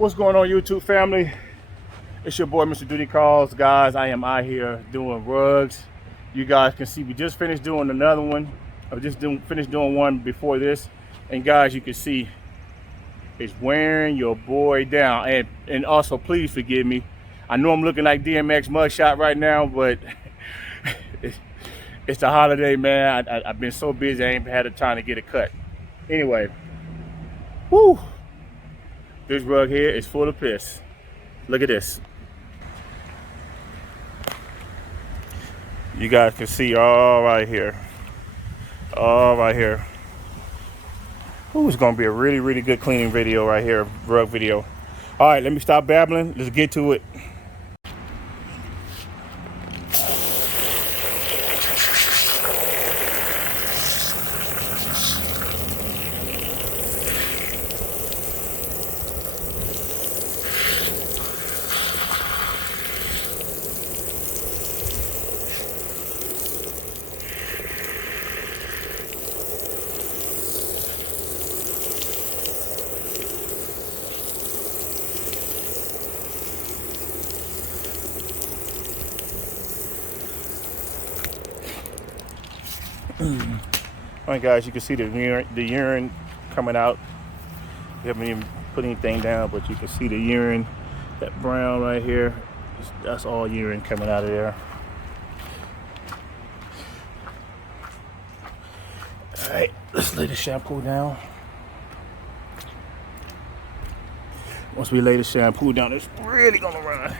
What's going on, YouTube family? It's your boy, Mr. Duty Calls. Guys, I am out here doing rugs. You guys can see we just finished doing another one. Finished doing one before this. And guys, you can see it's wearing your boy down. And also, please forgive me. I know I'm looking like DMX mugshot right now, but it's the holiday, man. I've been so busy, I ain't had the time to get a cut. Anyway, whoo. This rug here is full of piss. Look at this. You guys can see all right here. All right here. Ooh, it's gonna be a really, really good cleaning video right here, rug video. All right, let me stop babbling. Let's get to it. All right, guys, you can see the urine coming out. We haven't even put anything down, but you can see the urine, that brown right here. That's all urine coming out of there. All right, let's lay the shampoo down. Once we lay the shampoo down, it's really gonna run.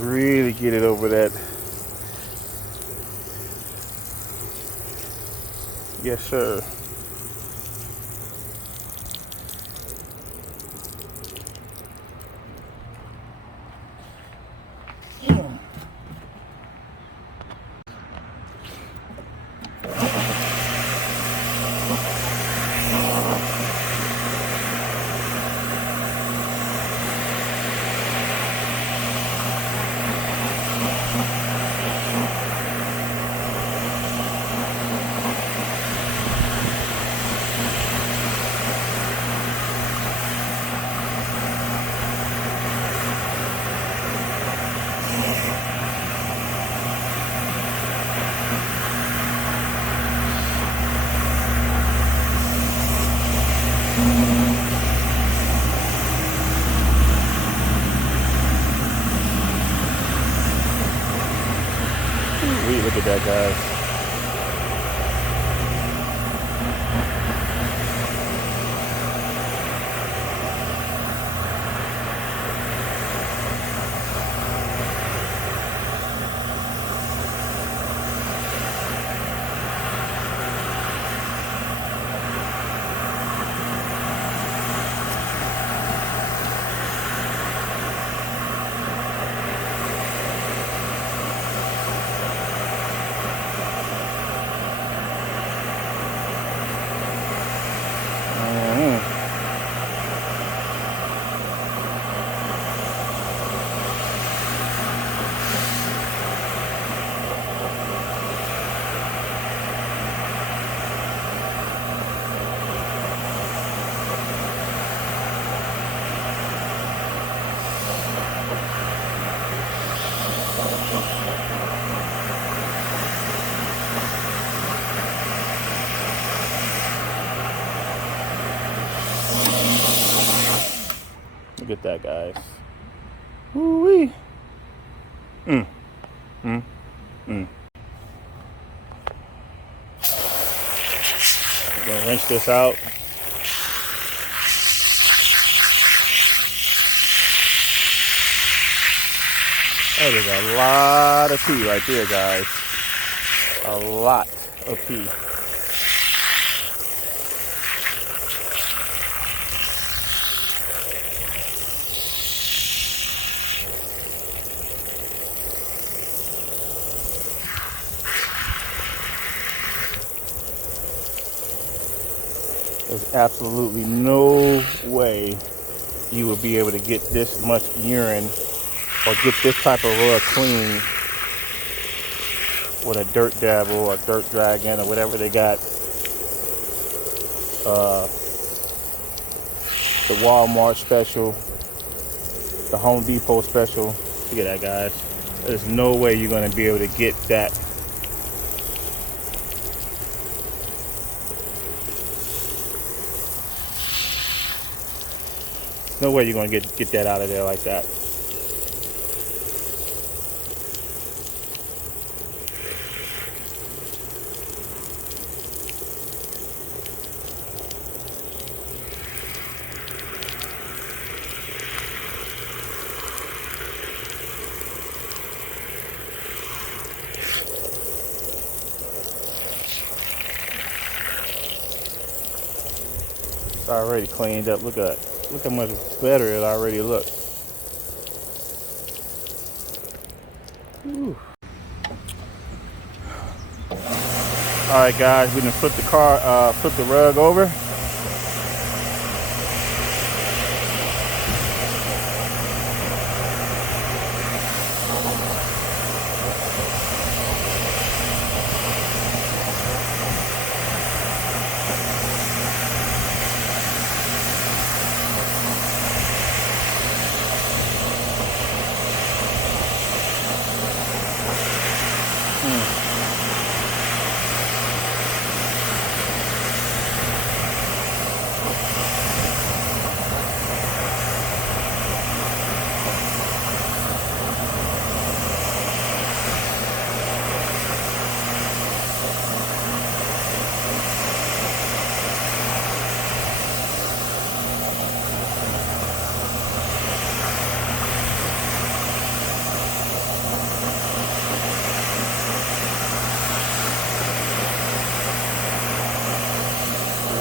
Really get it over that. Yes, sir. Look at that, guys. Look at that, guys. Woo-wee. Gonna rinse this out. That is a lot of pee right there, guys. A lot of pee. There's absolutely no way you will be able to get this much urine or get this type of rug clean with a dirt dabble or dirt dragon or whatever they got. The Walmart special, the Home Depot special. Look at that, guys. There's no way you're going to be able to get that. No way you're going to get that out of there like that. It's already cleaned up. Look how much better it already looks. Whew. All right, guys, we done flip the rug over.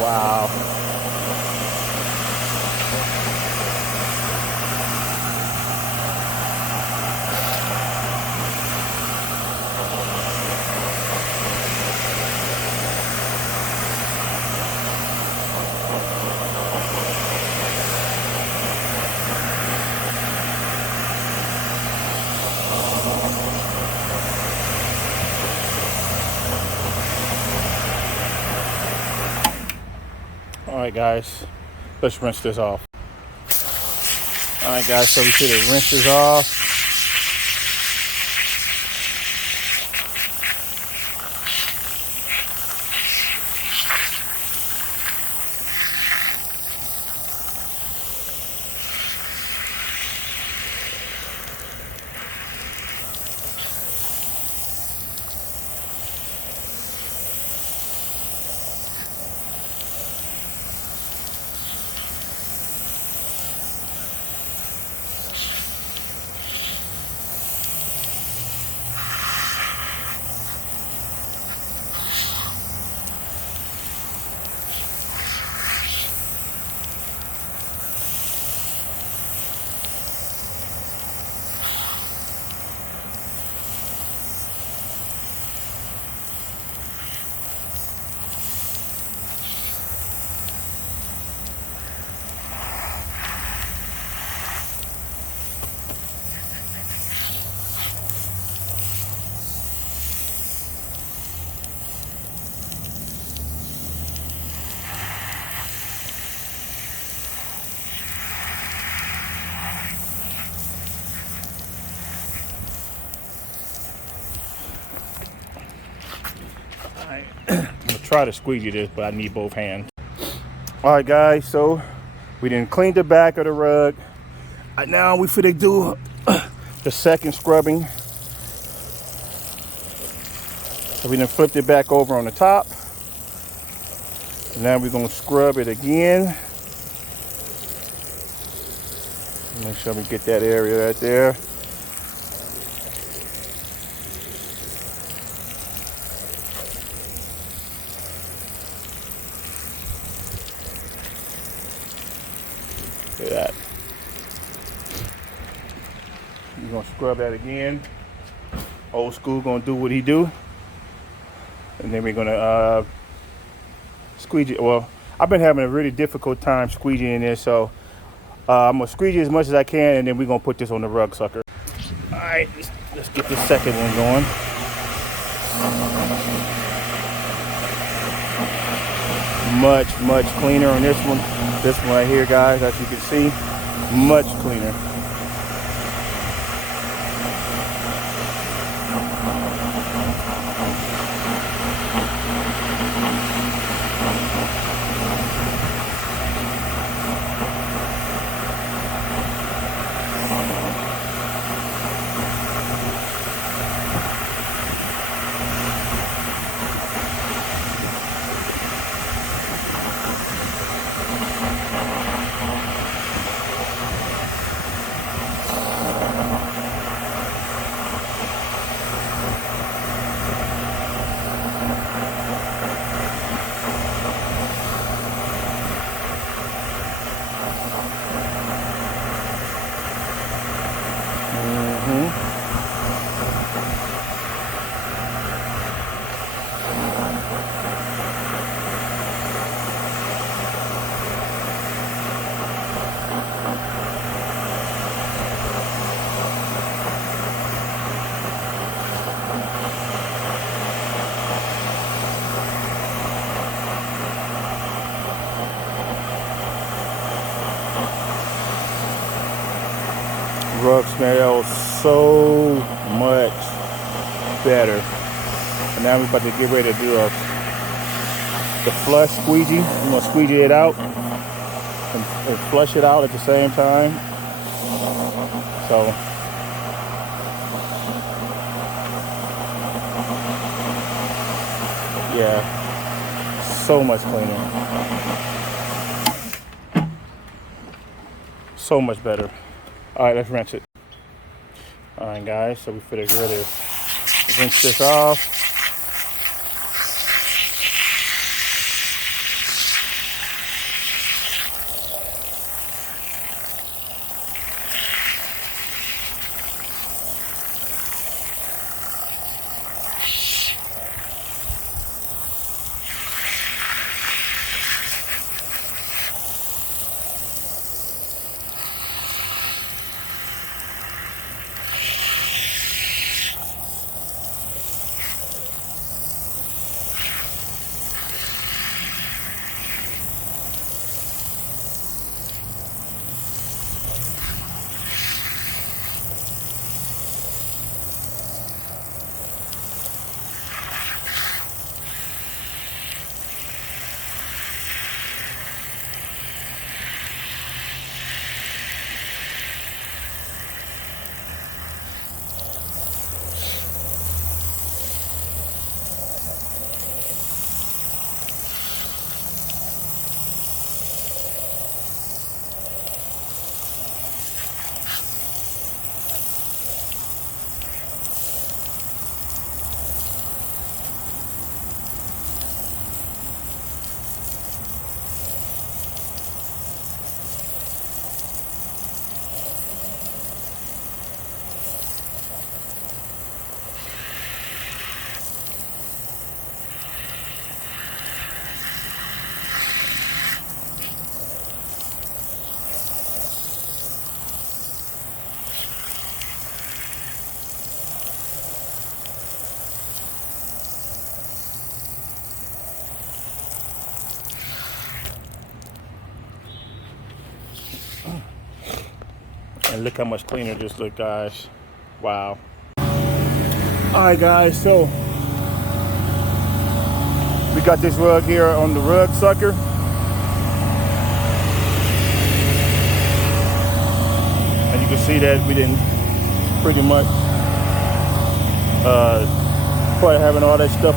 Wow. All right, guys, let's rinse this off. All right, guys, so we should have rinsed this off. I'm gonna try to squeegee this, but I need both hands. All right, guys, so we didn't clean the back of the rug. Now we finna do the second scrubbing. So we done flipped it back over on the top. And now we're gonna scrub it again. Make sure we get that area right there. Look at that. We're gonna scrub that again. Old school gonna do what he do. And then we're gonna squeegee. Well, I've been having a really difficult time squeegeeing this, so I'm gonna squeegee as much as I can, and then we're gonna put this on the rug sucker. All right, let's get this second one going. Much cleaner on this one. This one right here, guys, as you can see, much cleaner. Rug smells so much better. And now we're about to get ready to do the flush squeegee. We're gonna squeegee it out and flush it out at the same time. So yeah, so much cleaner. So much better. All right, let's rinse it. All right, guys, so we finna get ready to rinse this off. And look how much cleaner this look, guys. Wow. All right, guys, so we got this rug here on the rug sucker. And you can see that we didn't pretty much probably having all that stuff,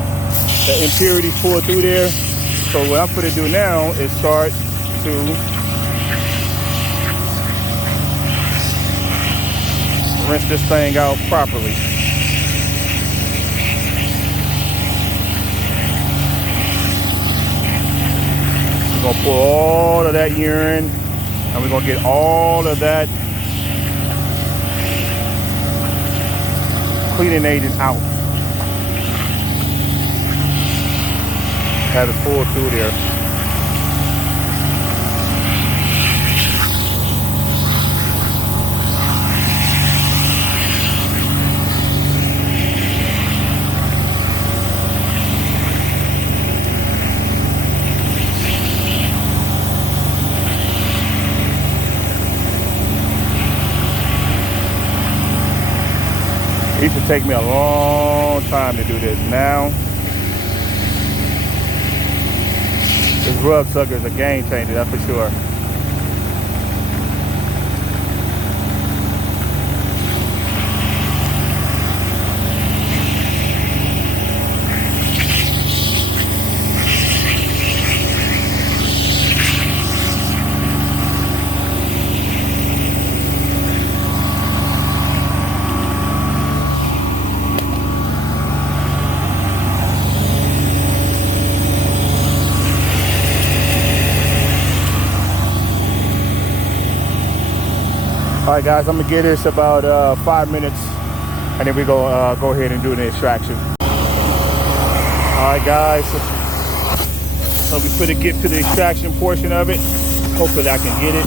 the impurities poured through there. So what I'm gonna do now is start to rinse this thing out properly. We're gonna pull all of that urine and we're gonna get all of that cleaning agent out. Have it pulled through there. It used to take me a long time to do this. Now, this rug sucker is a game changer, that's for sure. All right, guys, I'm gonna give this about 5 minutes, and then we go ahead and do the extraction. All right, guys, so we finna get to the extraction portion of it. Hopefully I can get it.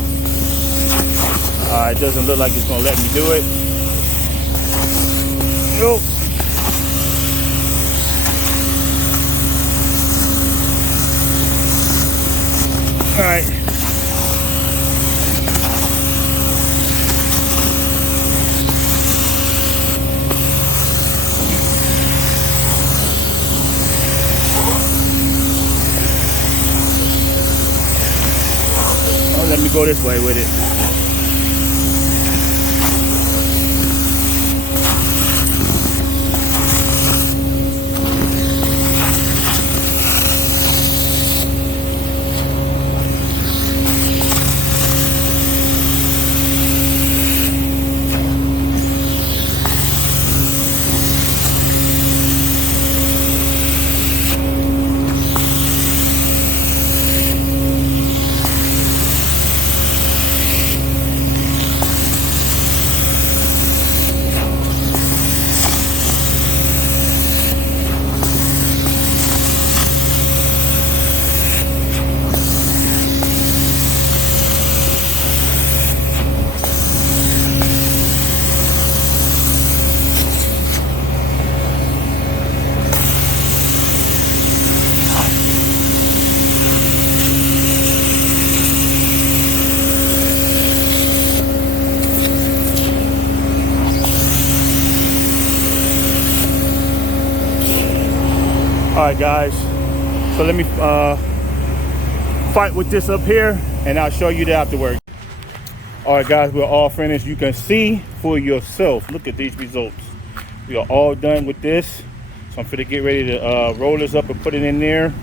It doesn't look like it's gonna let me do it. Nope. All right. Let me go this way with it. All right, guys, so let me fight with this up here, and I'll show you the afterwork. All right, guys, we're all finished. You can see for yourself. Look at these results. We are all done with this. So I'm gonna get ready to roll this up and put it in there,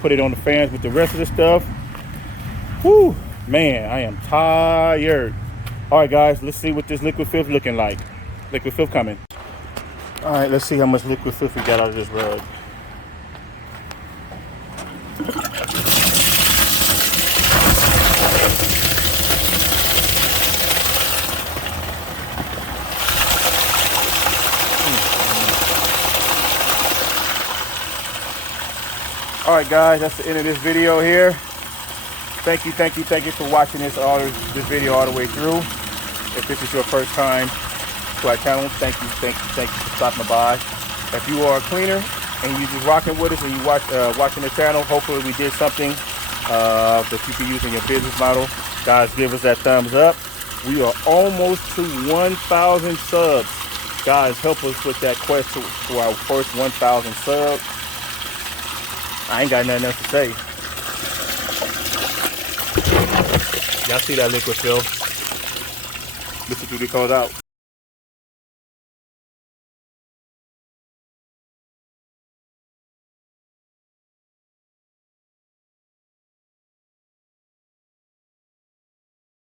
put it on the fans with the rest of the stuff. Whew, man, I am tired. All right, guys, let's see what this liquid filth looking like. Liquid filth coming. All right, let's see how much liquid filth we got out of this rug. All right, guys, that's the end of this video here. Thank you for watching this video all the way through. If this is your first time to our channel, thank you for stopping by. If you are a cleaner and you just rocking with us and you watching the channel, hopefully we did something that you can use in your business model. Guys, give us that thumbs up. We are almost to 1,000 subs. Guys, help us with that quest to our first 1,000 subs. I ain't got nothing else to say. Y'all see that liquid filth? Mr. Duty calls out.